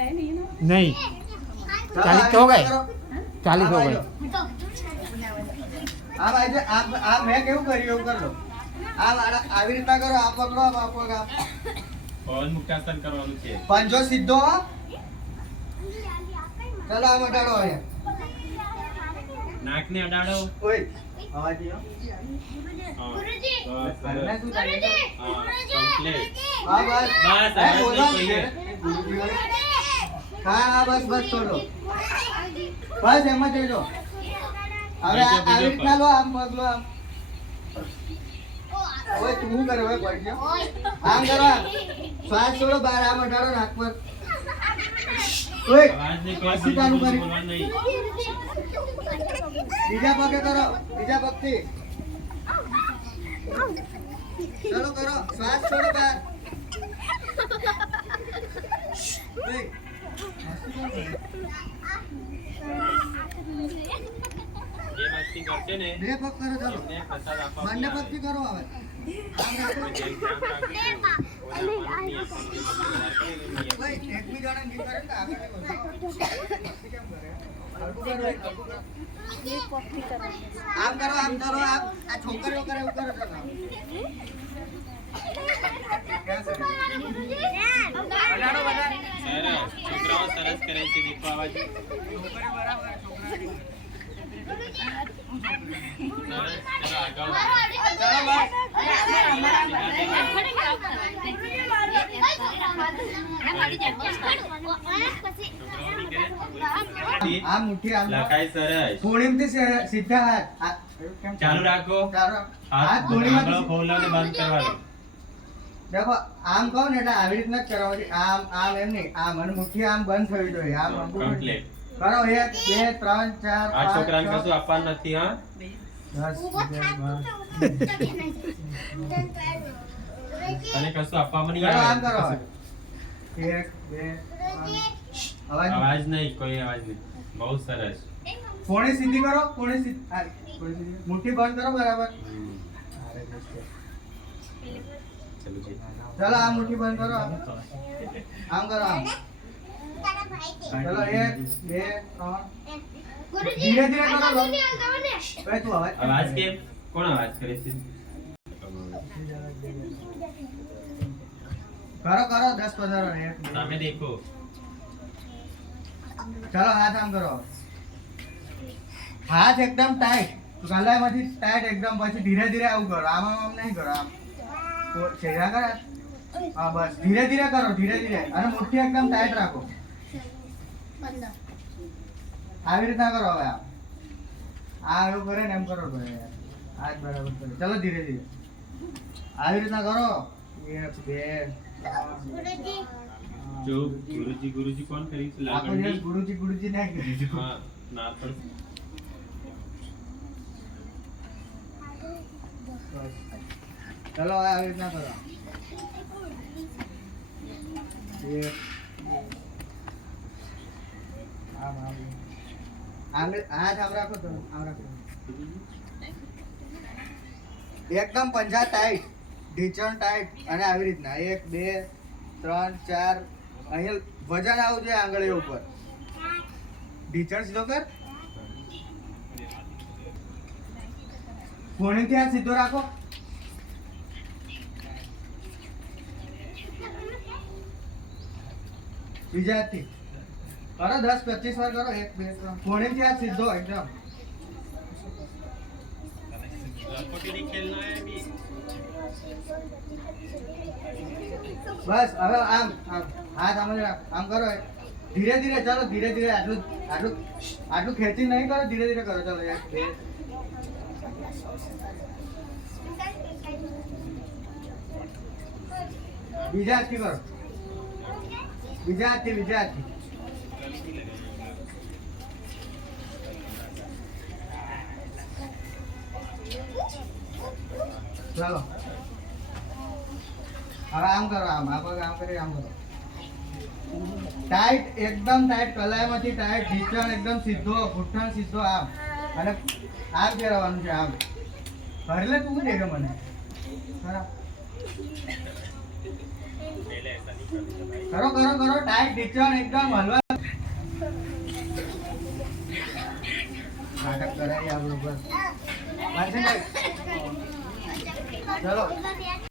नहीं 40 हो गए 40 हो गए આ ભાઈ છે આ મેં કેવું કર્યું એવું કરો આવી રીતના કરો આ પકડો આ પગ આ પવન મુક્તાસન કરવાનું છે પંજો સીધો ચાલો આ મટાડો હવે નાકને અડાડો ઓય અવાજ આવ્યો ગુરુજી ઘરના શું થાય છે? કમ્પ્લીટ હા બસ બસ, એ હવે બોલો નહીં છે. હા હા બસ બસ છોડો બસ એમ જ રહેજો હવે બીજો આવી રીતના પગ. લો આમ પગ લો આમ ઓય તું શું કરે ઓય પડજો આમ કરો આમ. શ્વાસ છોડો બહાર આમ અડાડો નાક પર ઓય અવાજ નહીં કોઈ પછી ચાલુ બીજું કરી. બોલવાનું નહીં બીજા પગે કરો બીજા પગથી ચાલો કરો શ્વાસ છોડો બહાર ઓય. જે મસ્તી કરશે ને બે પગ કરો ચાલો એમને પ્રસાદ આપવા બંને પગથી કરો હવે આમ રાખો. ઓય, એકબીજાને નહીં કરે તો આગળ નહીં વધો. મસ્તી કેમ કરે? હલકું કરો, હલકું કરો. આમ કરો આમ કરો આમ આ છોકરીઓ કરે એવું કરો ચાલો અડાડો બધા સરસ છોકરાઓ સરસ કરે છે દીપો અવાજ છોકરી બરાબર છોકરા સરસ ચલો આગળ ચાલો બસ આ મુઠ્ઠી આમ લખાય સરસ પૂર્ણિમથી સીધા હાથ કેમ ચાલુ રાખો ચાલો હાથ હાથ પૂર્ણિમાથી આગળ ખોલાને બંધ કરવાનો દેખો આમ કહો ને એટલે આવી રીતના જ કરવાની આમ આમ એમ નહીં આમ અને મુઠ્ઠી આમ બંધ થવી જોઈએ આમ અંગૂઠો કમ્પ્લીટ કરો 1 2 3 4 આ 5 છોકરાને કશું આપવાનું નથી હા 10 અને કશું આપવામાં નહીં ચાલો આમ આવે કરો 1 2 અવાજ અવાજ નહીં કોઈ અવાજ નહીં બહુ સરસ કોણી સીધી કરો કોણી સીધી મુઠ્ઠી બંધ કરો બરાબર ચલો જી ચાલો આ મુઠ્ઠી બંધ કરો આમ કરો આમ ચાલો 1 2 3 ધીરે ધીરે કરો લો ભાઈ તું અવાજ અવાજ કેમ કોણ અવાજ કરે છે કરો કરો 10 15 તમે દેખો ચાલો હાથ આમ કરો હાથ એકદમ ટાઈટ ગલામાંથી ટાઈટ એકદમ પછી ધીરે ધીરે આવું કરો આમ આમ નહીં કરો આમ ચહેરા કરે હા બસ ધીરે ધીરે કરો ધીરે ધીરે અને મુઠ્ઠી એકદમ ટાઈટ રાખો આવી રીતના કરો હવે આ એવું કરે ને એમ કરો ભાઈ હાથ બરાબર કરો ચલો ધીરે ધીરે આવી રીતના કરો 1 2 જો ગુરુજી કોણ કરી છે આખો દિવસ લાગણી ગુરુજી નહીં કરી હા ના પણ ચલો હવે આવી રીતના કરો એક આમ આમ હાથ આમ રાખો તો આમ રાખો એકદમ પંજા ટાઈટ ઢીચણ ટાઈટ અને આવી રીતના 1 2 3 4 અહીંયા વજન આવું જોઈએ આંગળીઓ ઉપર ઢીચણ સીધો કર કોણીથી હાથ સીધો રાખો બીજા હાથથી કરો 10 25 વાર કરો 1 2 3 કોણીથી હાથ સીધો એકદમ લખોટી ખેલના હે અભી બસ હવે આમ આમ હાથ આમ જ રાખ આમ કરો ધીરે ધીરે ચાલો ધીરે ધીરે આટલું આટલું આટલું ખેંચી નહીં કરો ધીરે ધીરે કરો ચાલો 1 2 બીજા હાથથી કરો બીજા હાથથી ચાલો હવે આમ કરો આમ આ પગ આમ કરી આમ કરો ટાઈટ એકદમ ટાઈટ કલાઈમાંથી ટાઈટ ઢીચણ એકદમ સીધો ઘૂંટણ સીધો આમ અને આમ ફેરવવાનું છે આમ એટલે તું દેખે મને બરાબર पहले ऐसा नहीं करते भाई करो करो करो टाइट ढीचण एकदम हलवा नाटक कराई आप लोग बस चलो